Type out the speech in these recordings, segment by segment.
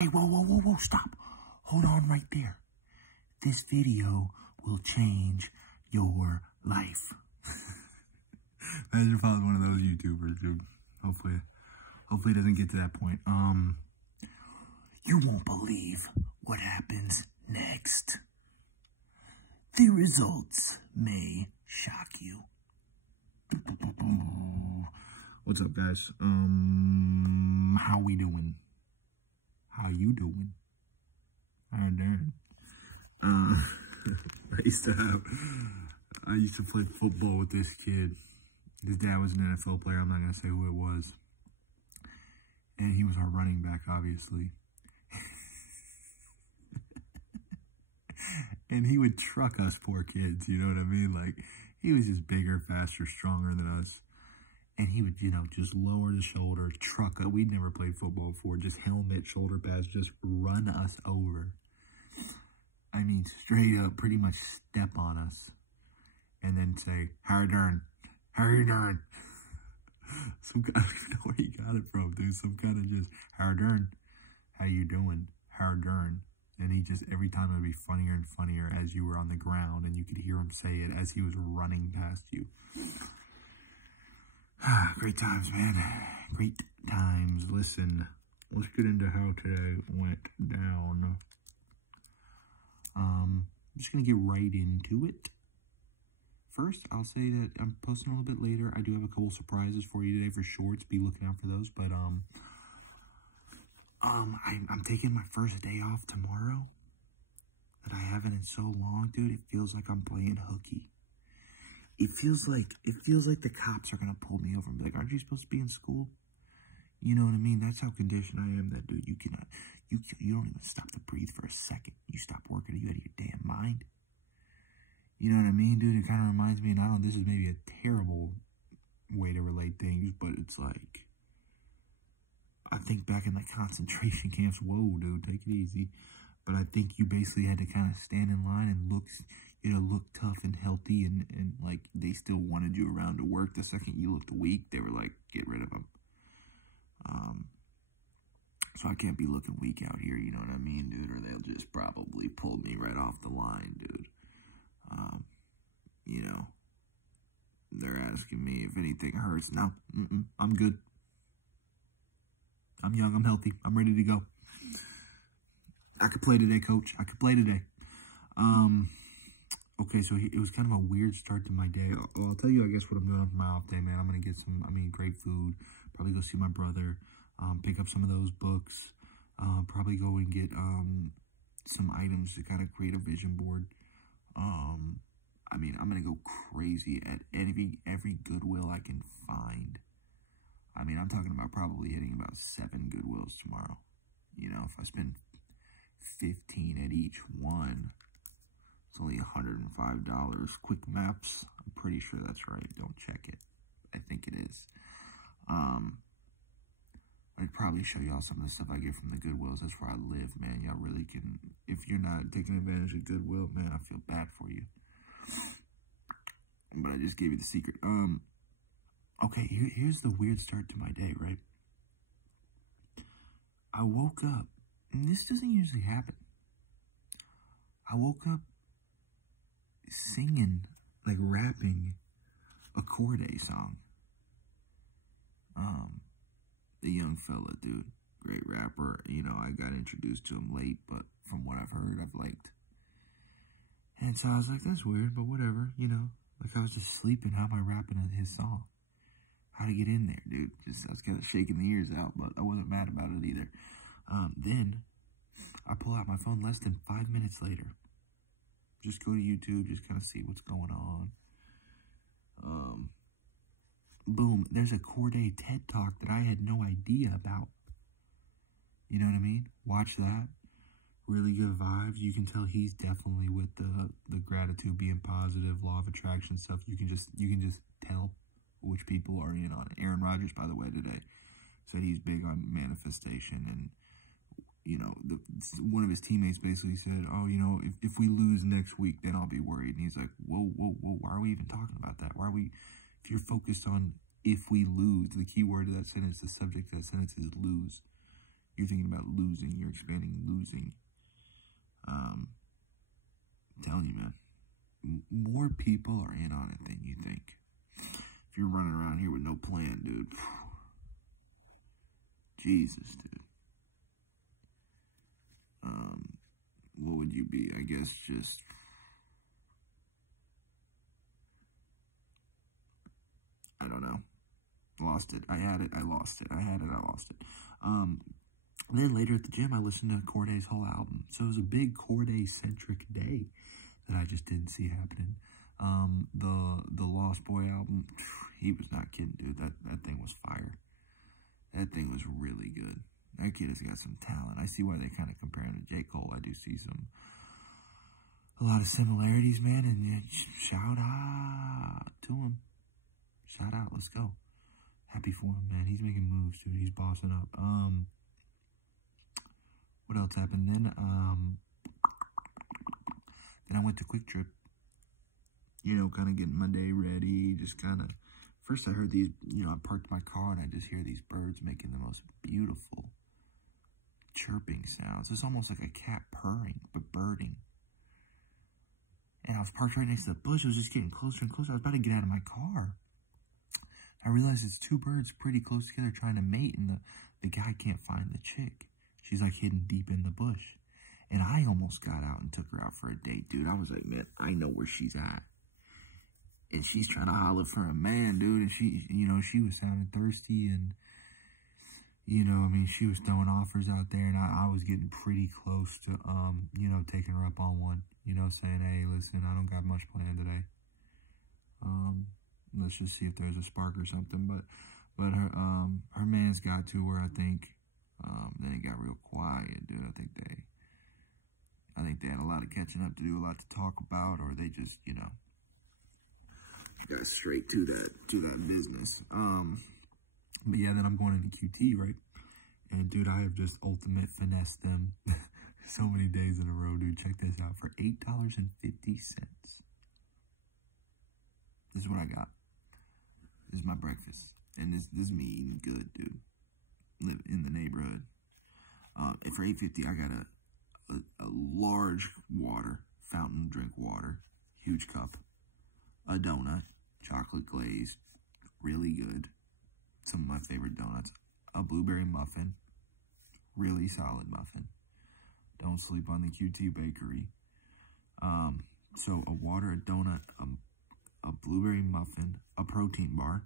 Hey, whoa, stop. Hold on right there. This video will change your life. Imagine if I was one of those YouTubers, dude. Hopefully it doesn't get to that point. You won't believe what happens next. The results may shock you. What's up, guys? How we doing? How you doing? How you doing? I used to play football with this kid. His dad was an NFL player. I'm not going to say who it was. And he was our running back, obviously. And he would truck us poor kids, you know what I mean? Like, he was just bigger, faster, stronger than us. And he would, just lower the shoulder, truck us. We'd never played football before. Just helmet, shoulder pads, just run us over. I mean, straight up, pretty much step on us. And then say, how you doing? How you doing? I don't even know where he got it from, dude. Some kind of just, how you doing? How you doing? How you doing? And he just, every time it would be funnier and funnier as you were on the ground, and you could hear him say it as he was running past you. Great times, man. Great times. Listen, let's get into how today went down. I'm just going to get right into it. First, I'll say that I'm posting a little bit later. I do have a couple surprises for you today for shorts. Be looking out for those. But, I'm taking my first day off tomorrow that I haven't in so long, dude. It feels like I'm playing hooky. It feels like the cops are gonna pull me over and be like, aren't you supposed to be in school? You know what I mean? That's how conditioned I am, that dude. You don't even stop to breathe for a second. You stop working, are you out of your damn mind? You know what I mean, dude? It kind of reminds me, and I don't know, this is maybe a terrible way to relate things, but it's like, I think back in the concentration camps, whoa, dude, take it easy. But I think you basically had to kind of stand in line and look tough and healthy, and like, they still wanted you around to work. The second you looked weak, they were like, get rid of them. So I can't be looking weak out here, you know what I mean, dude? Or they'll just probably pull me right off the line, dude. They're asking me if anything hurts. No, I'm good. I'm young, I'm healthy, I'm ready to go. I could play today, coach. I could play today. Okay, so it was kind of a weird start to my day. I'll tell you, I guess, what I'm doing for my off day, man. I'm going to get great food. Probably go see my brother. Pick up some of those books. Probably go and get some items to kind of create a vision board. I'm going to go crazy at every Goodwill I can find. I'm talking about probably hitting about 7 Goodwills tomorrow. If I spend 15 at each one, it's only $105. Quick maps, I'm pretty sure that's right. Don't check it. I think it is. I'd probably show y'all some of the stuff I get from the Goodwills. That's where I live, man. Y'all really can, if you're not taking advantage of Goodwill, man, I feel bad for you. But I just gave you the secret. Okay, here's the weird start to my day, right? I woke up, and this doesn't usually happen. I woke up singing, like rapping, a Corday song. The young fella, dude, great rapper. I got introduced to him late, but from what I've heard, I've liked. And so I was like, that's weird, but whatever, Like, I was just sleeping. How am I rapping at his song? How to get in there, dude? I was kind of shaking the ears out, but I wasn't mad about it either. Then I pull out my phone less than 5 minutes later. Just go to YouTube, just kind of see what's going on. Boom, there's a Corday TED Talk that I had no idea about. You know what I mean? Watch that. Really good vibes. You can tell he's definitely with the gratitude, being positive, law of attraction stuff. You can just tell which people are in on it. Aaron Rodgers, by the way, today said he's big on manifestation, and one of his teammates basically said, oh, if we lose next week, then I'll be worried. And he's like, whoa, why are we even talking about that? If you're focused on if we lose, the key word of that sentence, the subject of that sentence is lose. You're thinking about losing. You're expanding losing. I'm telling you, man. More people are in on it than you think. If you're running around here with no plan, dude. Jesus, dude. What would you be? I guess just... I don't know. Lost it. I had it. I lost it. I had it. I lost it. Then later at the gym, I listened to Corday's whole album. So it was a big Corday-centric day that I just didn't see happening. The Lost Boy album, he was not kidding, dude. That thing was fire. That thing was really good. That kid has got some talent. I see why they kind of compare him to J. Cole. I do see a lot of similarities, man. And yeah, shout out to him. Shout out. Let's go. Happy for him, man. He's making moves, dude. He's bossing up. What else happened then? Then I went to Quick Trip. You know, kind of getting my day ready. Just kind of... First I heard these, you know, I parked my car and I just hear these birds making the most beautiful chirping sounds. It's almost like a cat purring, but birding. And I was parked right next to the bush. It was just getting closer and closer. I was about to get out of my car. I realized it's two birds pretty close together trying to mate, and the guy can't find the chick. She's like hidden deep in the bush. And I almost got out and took her out for a date, dude. I was like, man, I know where she's at. And she's trying to holler for a man, dude. And she, you know, she was sounding thirsty. And, you know, I mean, she was throwing offers out there. And I was getting pretty close to, you know, taking her up on one. You know, saying, hey, listen, I don't got much planned today. Let's just see if there's a spark or something. But her man's got to her, I think. Then it got real quiet, dude. I think they had a lot of catching up to do, a lot to talk about, or they just, you know, got straight to that business. But yeah, then I'm going into QT, right? And dude, I have just ultimate finessed them so many days in a row, dude. Check this out. For $8.50. This is what I got. This is my breakfast. And this is me eating good, dude. Live in the neighborhood. And for $8.50, I got a large water, fountain drink water, huge cup, a donut, chocolate glazed, really good, some of my favorite donuts, a blueberry muffin, really solid muffin. Don't sleep on the QT bakery. So a water, a donut, a blueberry muffin, a protein bar,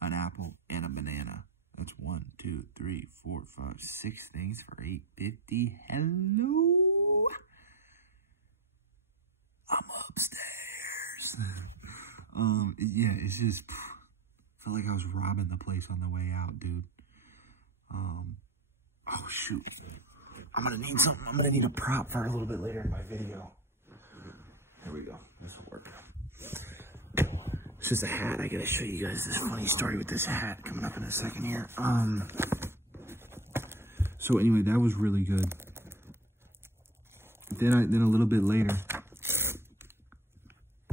an apple, and a banana. That's 1, 2, 3, 4, 5, 6 things for $8.50. Hello. I'm upstairs. Yeah, it's just felt like I was robbing the place on the way out, dude. Oh shoot. I'm gonna need something. I'm gonna need a prop for a little bit later in my video. There we go. This will work. It's just a hat. I gotta show you guys this funny story with this hat coming up in a second here. So anyway, that was really good. Then a little bit later,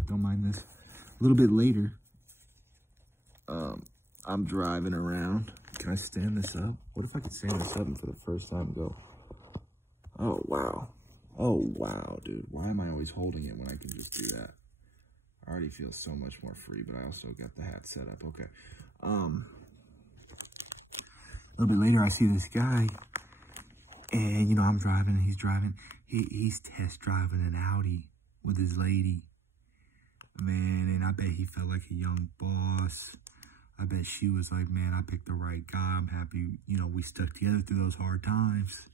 don't mind this. A little bit later, I'm driving around. Can I stand this up? What if I could stand this up and for the first time go, oh wow. Oh wow, dude. Why am I always holding it when I can just do that? I already feel so much more free, but I also got the hat set up. Okay. A little bit later, I see this guy, and, you know, I'm driving, and he's driving. He's test driving an Audi with his lady. Man, and I bet he felt like a young boss. I bet she was like, man, I picked the right guy. I'm happy, you know, we stuck together through those hard times.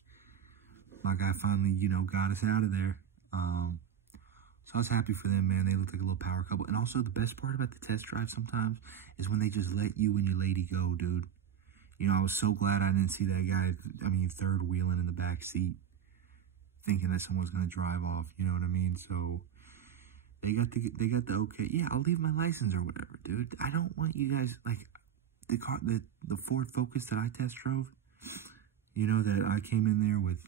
My guy finally, you know, got us out of there. So I was happy for them, man. They looked like a little power couple. And also the best part about the test drive sometimes is when they just let you and your lady go, dude. You know, I was so glad I didn't see that guy, I mean, third wheeling in the back seat, thinking that someone's going to drive off, you know what I mean? So they got the okay. Yeah, I'll leave my license or whatever, dude. I don't want you guys, like, the Ford Focus that I test drove, you know, that I came in there with,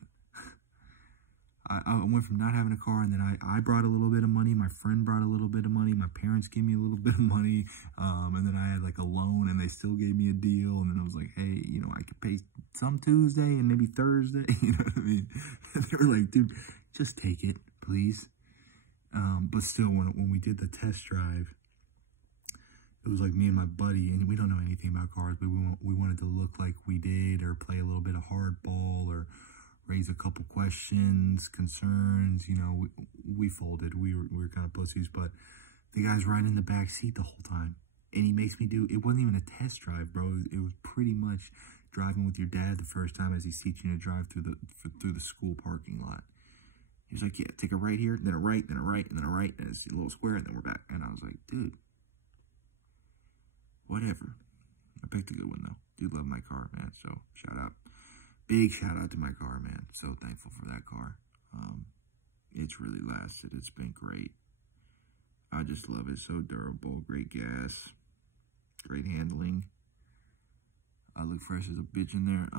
I went from not having a car, and then I brought a little bit of money. My friend brought a little bit of money. My parents gave me a little bit of money. And then I had like a loan, and they still gave me a deal. And then I was like, hey, you know, I could pay some Tuesday and maybe Thursday. You know what I mean? They were like, dude, just take it, please. But still, when we did the test drive, it was like me and my buddy, and we don't know anything about cars, but we wanted to look like we did, or play a little bit of hardball, or raise a couple questions, concerns. You know, we folded. We were kind of pussies, but the guy's right in the back seat the whole time, and he makes me do. It wasn't even a test drive, bro. It was pretty much driving with your dad the first time as he's teaching you to drive through the school parking lot. He was like, yeah, take a right here, then a right, then a right, and then a right, and it's a little square, and then we're back. And I was like, dude, whatever. I picked a good one, though. Dude, love my car, man. So, shout out. Big shout out to my car, man. So thankful for that car. It's really lasted. It's been great. I just love it. So durable. Great gas. Great handling. I look fresh as a bitch in there.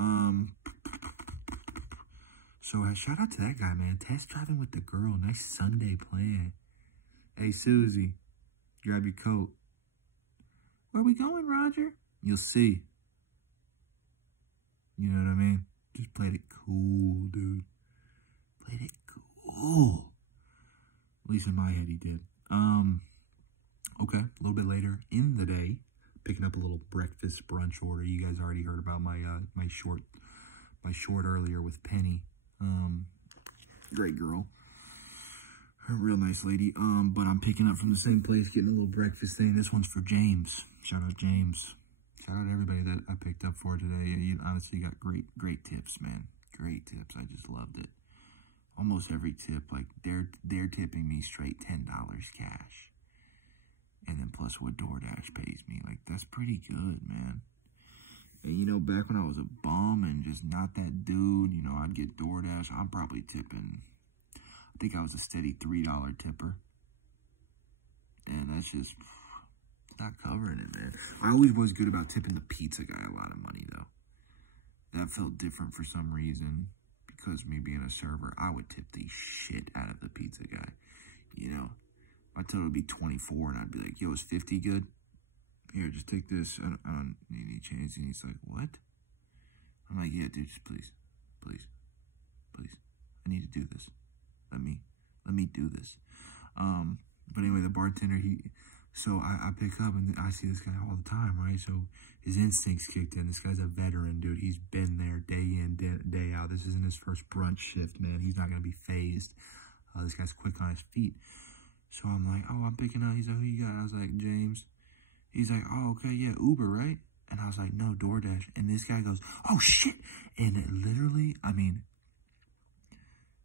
So shout out to that guy, man. Test driving with the girl. Nice Sunday plan. Hey, Susie. Grab your coat. Where we going, Roger? You'll see. You know what I mean? Just played it cool, dude. Played it cool. At least in my head, he did. Okay, a little bit later in the day, picking up a little breakfast brunch order. You guys already heard about my short earlier with Penny. Great girl. A real nice lady. But I'm picking up from the same place, getting a little breakfast thing. This one's for James. Shout out James. Shout out to everybody that I picked up for today. You honestly got great tips, man. Great tips. I just loved it. Almost every tip, like they're tipping me straight $10 cash. And then plus what DoorDash pays me. Like, that's pretty good, man. And you know, back when I was a bum and just not that dude, you know, I'd get DoorDash. I'm probably tipping, I think I was a steady $3 tipper. And that's just not covering it, man. I always was good about tipping the pizza guy a lot of money, though. That felt different for some reason. Because me being a server, I would tip the shit out of the pizza guy. You know, I told him it would be 24, and I'd be like, yo, is 50 good? Here, just take this. I don't need any change. And he's like, what? I'm like, yeah, dude, just please. I need to do this. Let me do this. But anyway, the bartender, so I pick up and I see this guy all the time, right? So his instincts kicked in. This guy's a veteran, dude. He's been there day in, day out. This isn't his first brunch shift, man. He's not going to be phased. This guy's quick on his feet. So I'm like, oh, I'm picking up. He's like, who you got? I was like, James. He's like, oh, okay, yeah, Uber, right? And I was like, no, DoorDash. And this guy goes, oh, shit. And it literally, I mean,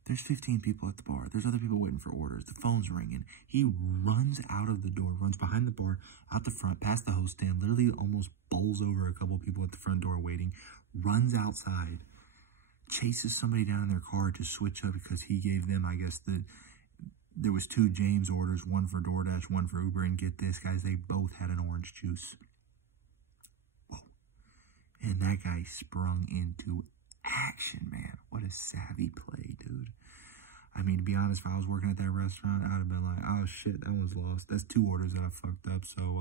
there's 15 people at the bar. There's other people waiting for orders. The phone's ringing. He runs out of the door, runs behind the bar, out the front, past the host stand, literally almost bowls over a couple people at the front door waiting, runs outside, chases somebody down in their car to switch up because he gave them, I guess, there was 2 James orders, one for DoorDash, one for Uber, and get this, guys, they both had an orange juice. Whoa. And that guy sprung into action, man. What a savvy play, dude. I mean, to be honest, if I was working at that restaurant, I would have been like, oh shit, that one's lost. That's 2 orders that I fucked up. So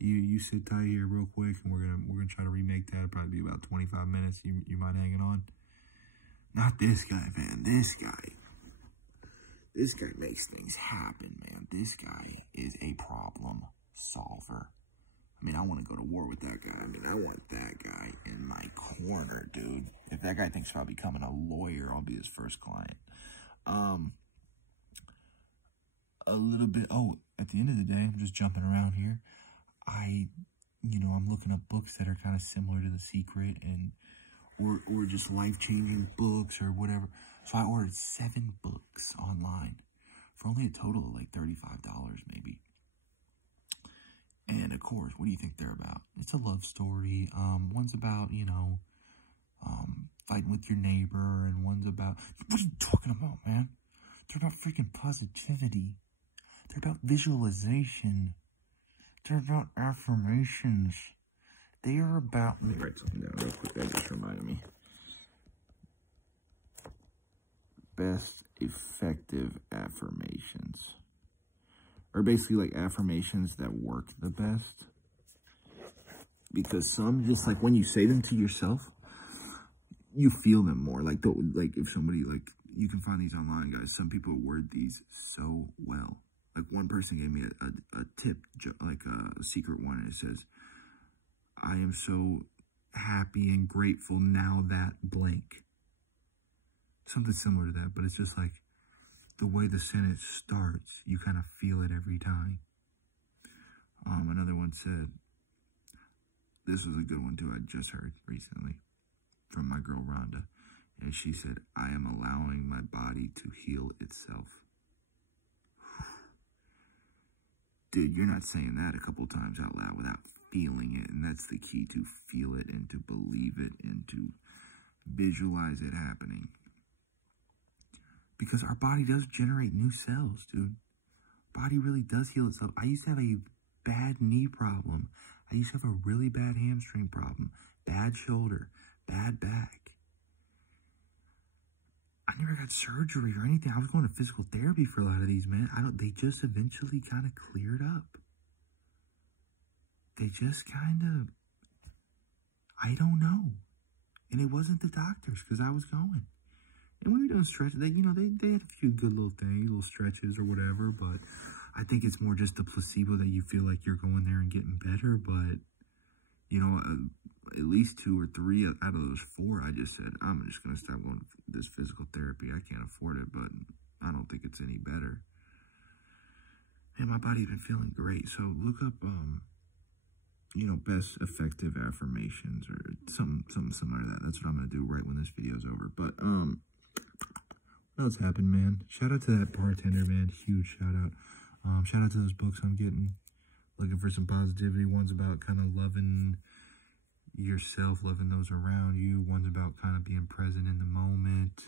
you sit tight here real quick, and we're gonna try to remake that. It'll probably be about 25 minutes. You mind hanging on? Not this guy, man. This guy makes things happen, man. This guy is a problem solver. I mean, I want to go to war with that guy. I mean, I want that guy in my corner, dude. If that guy thinks about becoming a lawyer, I'll be his first client. A little bit, at the end of the day, I'm just jumping around here. I'm looking up books that are kind of similar to The Secret or just life-changing books or whatever. So I ordered 7 books online for only a total of like $35 maybe. And of course, what do you think they're about? It's a love story. One's about, fighting with your neighbor, and one's about, what are you talking about, man? They're about freaking positivity. They're about visualization. They're about affirmations. They are about, let me write something down real quick. That just reminded me. Best effective affirmations. Or basically like affirmations that work the best. Because some, just like when you say them to yourself, you feel them more. Like if somebody, like, you can find these online, guys. Some people word these so well. Like one person gave me a tip, like a secret one, and it says, I am so happy and grateful now that blank. Something similar to that, but it's just like the way the sentence starts, you kind of feel it every time. Another one said, this was a good one too, I just heard recently from my girl Rhonda. And she said, I am allowing my body to heal itself. Dude, you're not saying that a couple times out loud without feeling it. And that's the key, to feel it and to believe it and to visualize it happening. Because our body does generate new cells, dude. Body really does heal itself. I used to have a bad knee problem. I used to have a really bad hamstring problem, bad shoulder, bad back. I never got surgery or anything. I was going to physical therapy for a lot of these, man. They just eventually kind of cleared up. They just kind of, I don't know. And it wasn't the doctors, because I was going. And when we done stretches, they had a few good little things, little stretches or whatever, but I think it's more just the placebo that you feel like you're going there and getting better. But, at least 2 or 3 out of those 4, I just said, I'm just going to stop going to this physical therapy. I can't afford it, but I don't think it's any better. And my body's been feeling great. So look up, best effective affirmations or something similar to that. That's what I'm going to do right when this video's over. But, what else happened, man? Shout out to that bartender, man. Huge shout out. Shout out to those books I'm getting. Looking for some positivity. One's about kind of loving yourself, loving those around you. One's about kind of being present in the moment.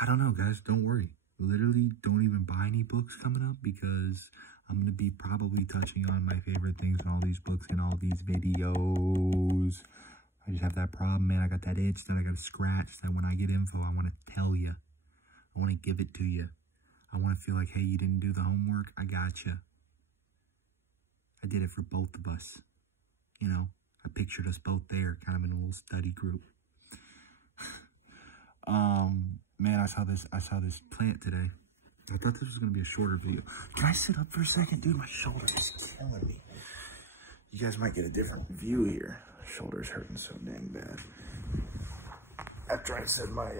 I don't know, guys. Don't worry. Literally, don't even buy any books coming up, because I'm going to be probably touching on my favorite things in all these books and all these videos. I just have that problem, man. I got that itch that I got to scratch, that when I get info, I want to tell you. I want to give it to you. I want to feel like, hey, you didn't do the homework? I got you. I did it for both of us. I pictured us both there, kind of in a little study group. Man, I saw this plant today. I thought this was going to be a shorter video. Can I sit up for a second? Dude, my shoulder is killing me. You guys might get a different view here. Shoulder's hurting so dang bad. After I said my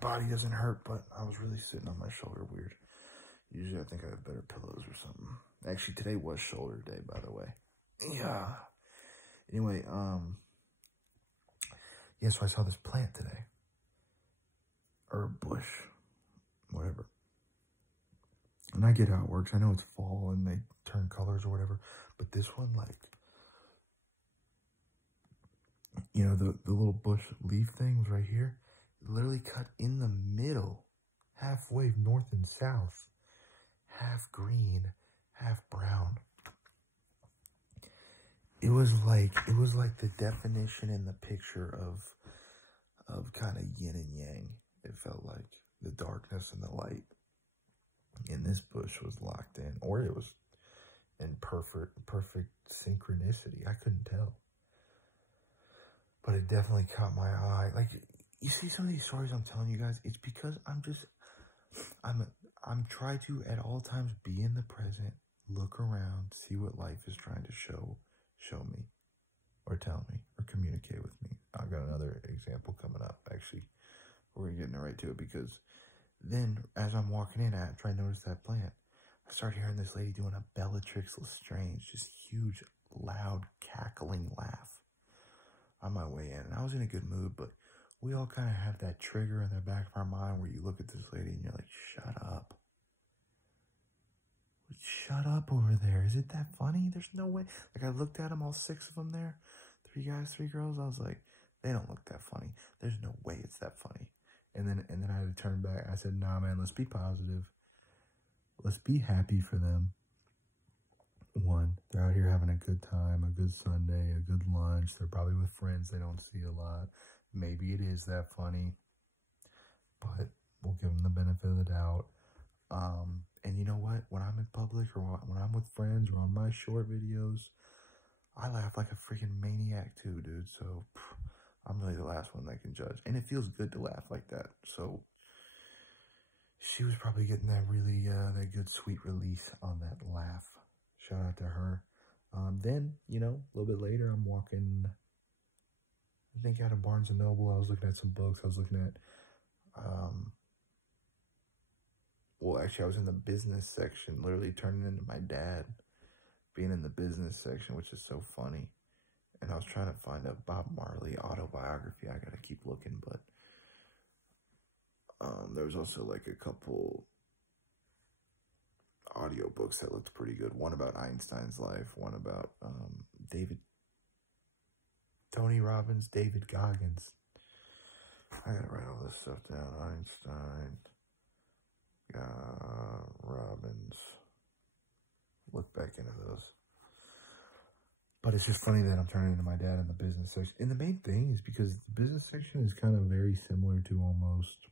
body doesn't hurt, but I was really sitting on my shoulder weird. Usually I think I have better pillows or something. Actually, today was shoulder day, by the way. Yeah. Anyway, yeah, so I saw this plant today. Or bush. Whatever. And I get how it works. I know it's fall and they turn colors or whatever. But this one, like, the little bush leaf thing was right here. Literally cut in the middle. Halfway north and south. Half green, half brown. It was like the definition in the picture of kind of yin and yang. It felt like the darkness and the light. And this bush was locked in, or it was in perfect synchronicity. I couldn't tell. But it definitely caught my eye. Like, you see some of these stories I'm telling you guys, it's because I'm trying to at all times be in the present, look around, see what life is trying to show me, or tell me, or communicate with me. I've got another example coming up, actually. We're getting right to it, because then as I'm walking in, I try to notice that plant. I start hearing this lady doing a Bellatrix Lestrange, just huge, loud, cackling laugh on my way in. And I was in a good mood, but we all kind of have that trigger in the back of our mind where you look at this lady and you're like, shut up. Shut up over there. Is it that funny? There's no way. Like, I looked at them, all 6 of them there. 3 guys, 3 girls. I was like, they don't look that funny. There's no way it's that funny. And then I had to turn back. I said, nah, man, let's be positive. Let's be happy for them. One, they're out here having a good time, a good Sunday, a good lunch. They're probably with friends they don't see a lot. Maybe it is that funny. but we'll give them the benefit of the doubt. And you know what? When I'm in public or when I'm with friends or on my short videos, I laugh like a freaking maniac too, dude. So I'm really the last one that can judge. And it feels good to laugh like that. So she was probably getting that really, that good sweet release on that laugh. Shout out to her. Then, you know, a little bit later, I'm walking, I think out of Barnes & Noble. I was looking at some books. I was looking at, well, actually, I was in the business section, literally turning into my dad, being in the business section, which is so funny. And I was trying to find a Bob Marley autobiography. I gotta keep looking, but there was also like a couple audiobooks that looked pretty good. One about Einstein's life, one about Tony Robbins, David Goggins. I gotta write all this stuff down. Einstein, Robbins. Look back into those. But it's just funny that I'm turning into my dad in the business section. And the main thing is because the business section is kind of very similar to almost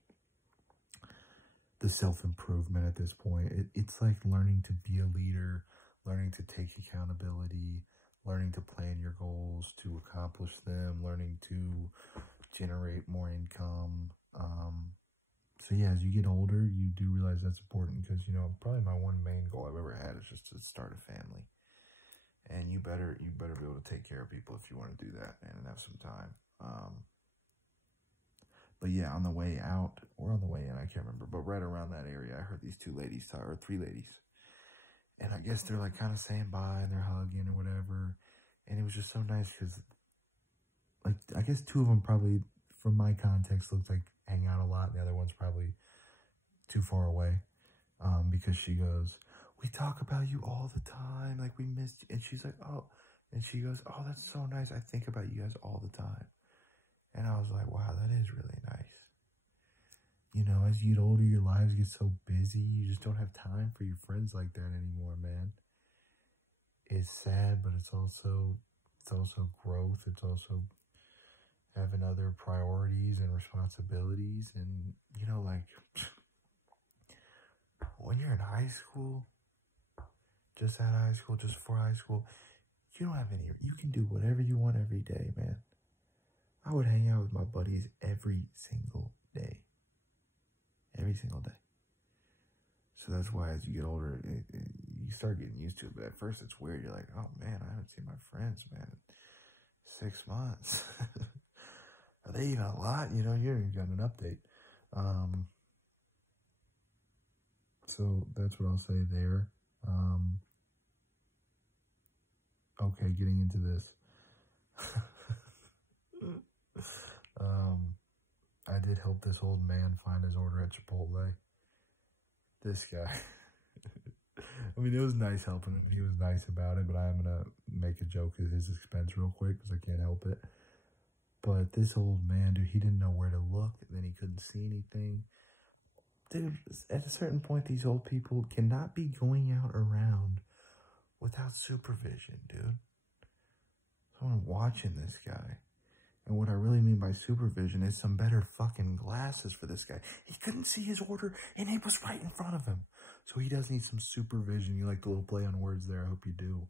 the self-improvement at this point. It's like learning to be a leader, learning to take accountability, learning to plan your goals, to accomplish them, learning to generate more income. So yeah, as you get older, you do realize that's important because, you know, probably my one main goal I've ever had is just to start a family. And you better be able to take care of people if you want to do that, man, and have some time. But yeah, on the way out, or on the way in, I can't remember, but right around that area, I heard these two ladies talk, or three ladies. And I guess they're like kind of saying bye and they're hugging or whatever. And it was just so nice because, like, I guess two of them probably, from my context, looked like hang out a lot. The other one's probably too far away. Because she goes, we talk about you all the time, like we missed you. And she's like, oh, and she goes, oh, that's so nice. I think about you guys all the time. And I was like, wow, that is really nice. You know, as you get older, your lives get so busy, you just don't have time for your friends like that anymore, man. It's sad, but it's also growth. It's also having other priorities and responsibilities. And, you know, like, when you're in high school, just out of high school, just before high school, you don't have any, you can do whatever you want every day, man. I would hang out with my buddies every single day. Every single day. So that's why as you get older, you start getting used to it. But at first it's weird. You're like, oh man, I haven't seen my friends, man, in 6 months. Are they even a lot? You know, you haven't got an update. So that's what I'll say there. Okay, getting into this. I did help this old man find his order at Chipotle. This guy. I mean, it was nice helping him. He was nice about it, but I'm going to make a joke at his expense real quick because I can't help it. But this old man, dude, he didn't know where to look. Then he couldn't see anything. Dude, at a certain point, these old people cannot be going out around without supervision, dude. Someone watching this guy. And what I really mean by supervision is some better fucking glasses for this guy. He couldn't see his order, and it was right in front of him. So he does need some supervision. You like the little play on words there. I hope you do.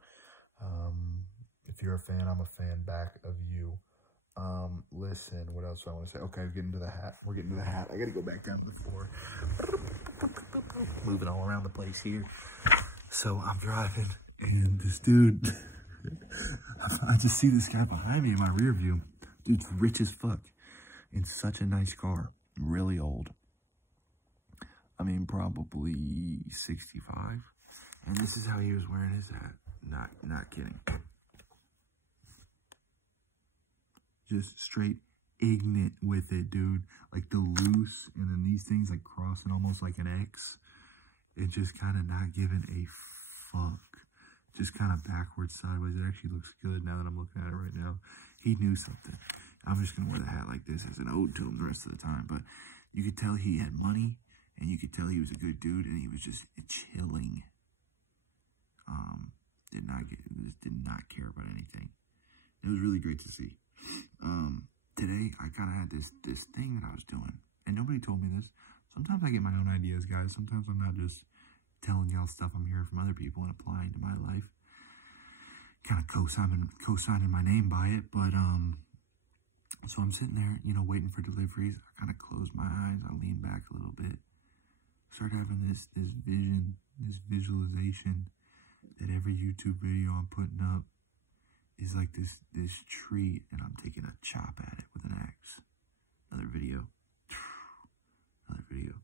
If you're a fan, I'm a fan back of you. Listen, what else do I want to say? Okay, getting to the hat. We're getting to the hat. I got to go back down to the floor. Moving all around the place here. So I'm driving, and this dude, I just see this guy behind me in my rear view. Dude's rich as fuck in such a nice car. Really old. I mean, probably 65. And this is how he was wearing his hat. Not kidding. Just straight ignorant with it, dude. Like the loose, and then these things like crossing almost like an X. It just kind of not giving a fuck. Just kind of backwards, sideways. It actually looks good now that I'm looking at it right now. He knew something. I'm just going to wear the hat like this as an ode to him the rest of the time. But you could tell he had money, and you could tell he was a good dude, and he was just chilling. Did not care about anything. It was really great to see. Today, I kind of had this thing that I was doing. and nobody told me this. Sometimes I get my own ideas, guys. Sometimes I'm not just telling y'all stuff I'm hearing from other people and applying to my life. Kind of co-signing my name by it, but, so I'm sitting there, you know, waiting for deliveries. I kind of close my eyes. I lean back a little bit. Start having this vision, this visualization that every YouTube video I'm putting up is like this tree, and I'm taking a chop at it with an axe. Another video. Another video.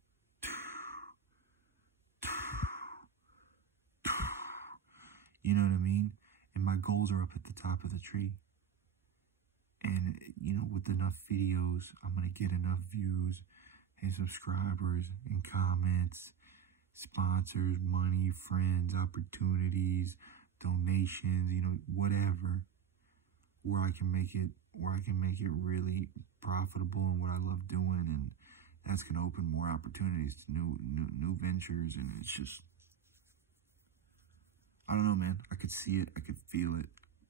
You know what I mean? And my goals are up at the top of the tree. And, you know, with enough videos, I'm going to get enough views and subscribers and comments, sponsors, money, friends, opportunities, donations, you know, whatever, where I can make it really profitable and what I love doing. And that's going to open more opportunities to new ventures. And it's just, I don't know, man. I could see it. I could feel it.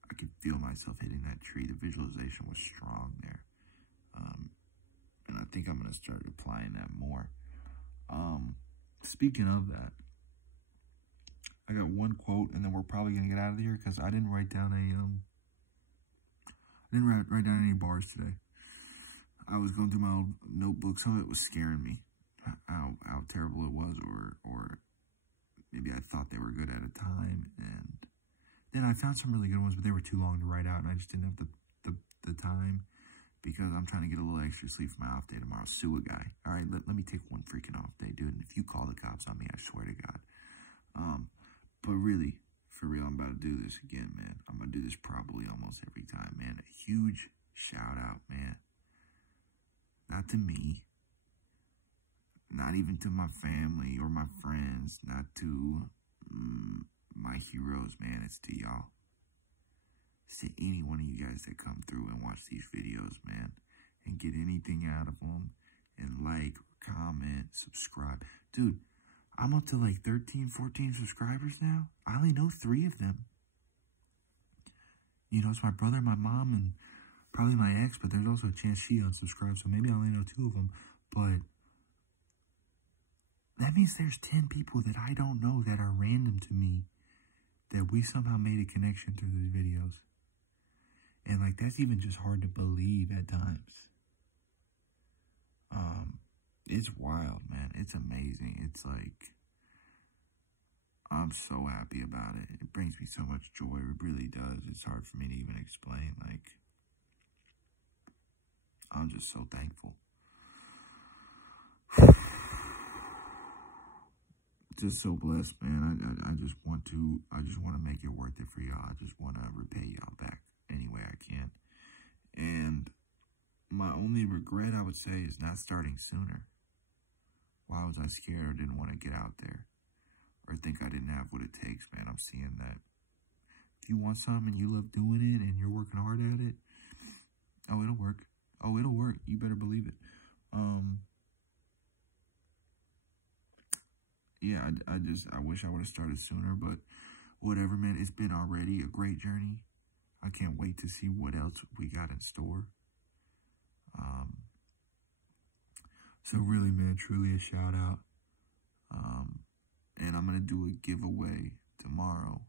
I could feel myself hitting that tree. The visualization was strong there. And I think I'm going to start applying that more. Speaking of that, I got one quote, and then we're probably going to get out of here because I didn't write down write down any bars today. I was going through my old notebook. Some of it was scaring me, how terrible it was, or maybe I thought they were good at a time, and then I found some really good ones, but they were too long to write out, and I just didn't have the time because I'm trying to get a little extra sleep for my off day tomorrow. Sue a guy. All right, let me take one freaking off day, dude. And if you call the cops on me, I swear to God. But really, for real, I'm about to do this again, man. I'm going to do this probably almost every time, man. A huge shout out, man. Not to me. Not even to my family or my friends. Not to my heroes, man. It's to y'all. It's to any one of you guys that come through and watch these videos, man. And get anything out of them. And like, comment, subscribe. Dude, I'm up to like 13, 14 subscribers now. I only know 3 of them. You know, it's my brother, my mom, and probably my ex, but there's also a chance she unsubscribed, so maybe I only know 2 of them. But that means there's 10 people that I don't know that are random to me that we somehow made a connection through these videos. And like, that's even just hard to believe at times. It's wild, man. It's amazing. It's like, I'm so happy about it. It brings me so much joy. It really does. It's hard for me to even explain. Like, I'm just so thankful. Just so blessed, man. I just want to make it worth it for y'all. I just want to repay y'all back any way I can. And my only regret, I would say, is not starting sooner. Why was I scared or didn't want to get out there? Or think I didn't have what it takes, man. I'm seeing that if you want something and you love doing it and you're working hard at it, oh, it'll work. Oh, it'll work. You better believe it. Yeah, I wish I would have started sooner, but whatever, man. It's been already a great journey. I can't wait to see what else we got in store. So really, man, truly a shout out. And I'm going to do a giveaway tomorrow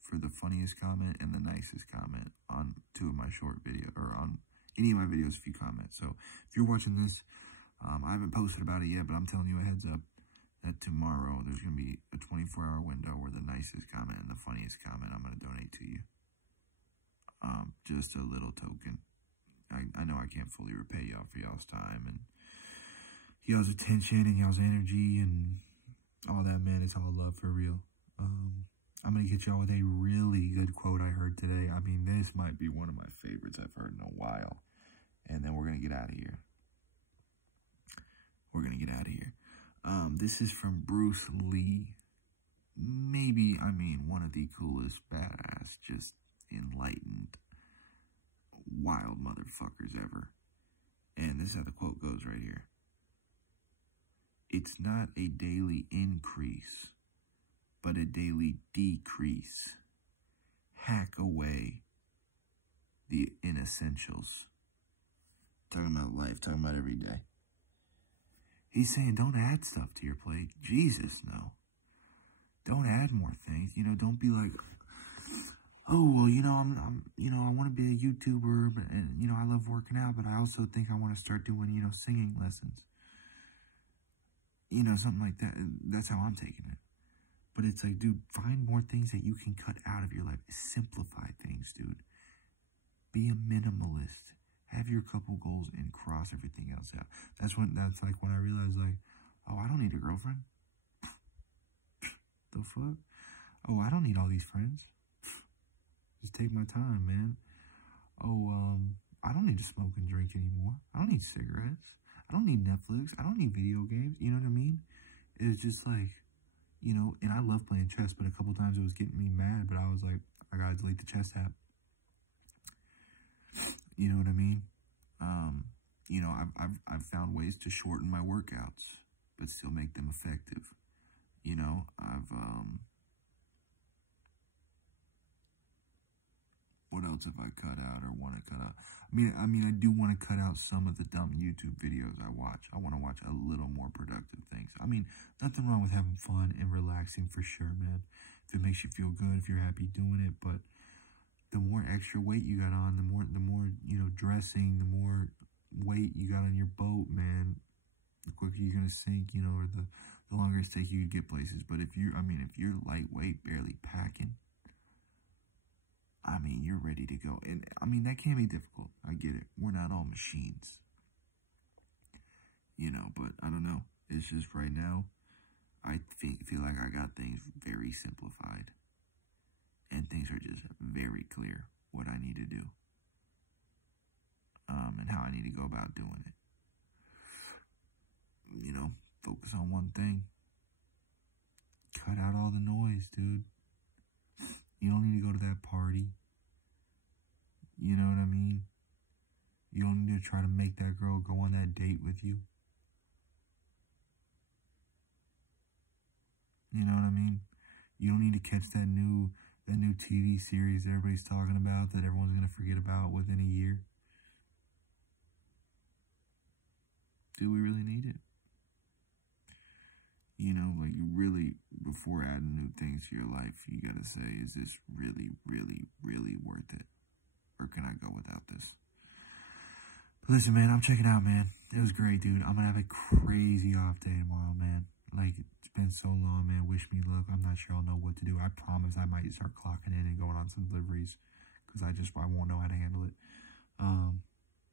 for the funniest comment and the nicest comment on 2 of my short videos, or on any of my videos if you comment. So if you're watching this, I haven't posted about it yet, but I'm telling you a heads up that tomorrow there's going to be a 24-hour window where the nicest comment and the funniest comment I'm going to donate to you. Just a little token. I know I can't fully repay y'all for y'all's time and y'all's attention and y'all's energy and all that, man. It's all love for real. I'm going to get y'all with a really good quote I heard today. I mean, this might be one of my favorites I've heard in a while. And then we're going to get out of here. This is from Bruce Lee. Maybe, one of the coolest, badass, just enlightened, wild motherfuckers ever. And this is how the quote goes right here. It's not a daily increase, but a daily decrease. Hack away the inessentials. Talking about life, talking about every day. He's saying don't add stuff to your plate. Jesus, no. Don't add more things. You know, don't be like, oh, well, you know, I want to be a YouTuber, and, you know, I love working out, but I also think I want to start doing, you know, singing lessons. You know, something like that. That's how I'm taking it. But it's like, dude, find more things that you can cut out of your life. Simplify things, dude. Be a minimalist. Have your couple goals and cross everything else out. That's like when I realized, like, oh, I don't need a girlfriend. The fuck? Oh, I don't need all these friends. Just take my time, man. Oh, I don't need to smoke and drink anymore. I don't need cigarettes. I don't need Netflix. I don't need video games. You know what I mean? It's just like, you know, and I love playing chess, but a couple times it was getting me mad, but I was like, I gotta delete the chess app. You know what I mean? You know, I've found ways to shorten my workouts, but still make them effective. You know, what else have I cut out or want to cut out? I mean, I do want to cut out some of the dumb YouTube videos I watch. I want to watch a little more productive things. I mean, nothing wrong with having fun and relaxing for sure, man. If it makes you feel good, if you're happy doing it, but the more extra weight you got on, the more, you know, dressing, the more weight you got on your boat, man, the quicker you're going to sink, you know, or the longer it's take you to get places. But if you're lightweight, barely packing, I mean, you're ready to go. And, I mean, that can be difficult. I get it. We're not all machines. You know, but I don't know. It's just right now, I feel like I got things very simplified. And things are just very clear what I need to do. And how I need to go about doing it. You know, focus on one thing. Cut out all the noise, dude. You don't need to go to that party. You know what I mean? You don't need to try to make that girl go on that date with you. You know what I mean? You don't need to catch that new TV series that everybody's talking about that everyone's going to forget about within a year. Do we really need it? You know, like, you really, before adding new things to your life, you gotta say, is this really, really, really worth it? Or can I go without this? But listen, man, I'm checking out, man. It was great, dude. I'm gonna have a crazy off day tomorrow, man. Like, it's been so long, man. Wish me luck. I'm not sure I'll know what to do. I promise I might start clocking in and going on some deliveries. Because I won't know how to handle it.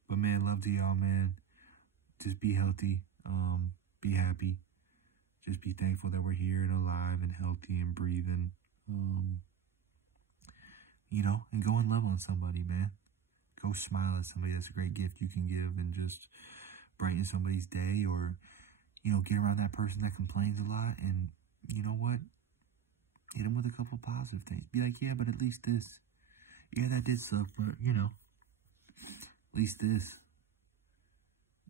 But, man, love to y'all, man. Just be healthy. Be happy. Just be thankful that we're here and alive and healthy and breathing. You know, and go and love on somebody, man. Go smile at somebody. That's a great gift you can give, and just brighten somebody's day, or, you know, get around that person that complains a lot, and you know what? Hit them with a couple positive things. Be like, yeah, but at least this. Yeah, that did suck, but, you know, at least this.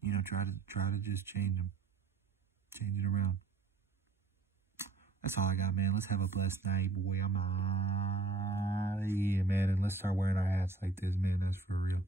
You know, try to just change them. Change it around. That's all I got, man. Let's have a blessed night, boy. I'm out of here, man. And let's start wearing our hats like this, man. That's for real.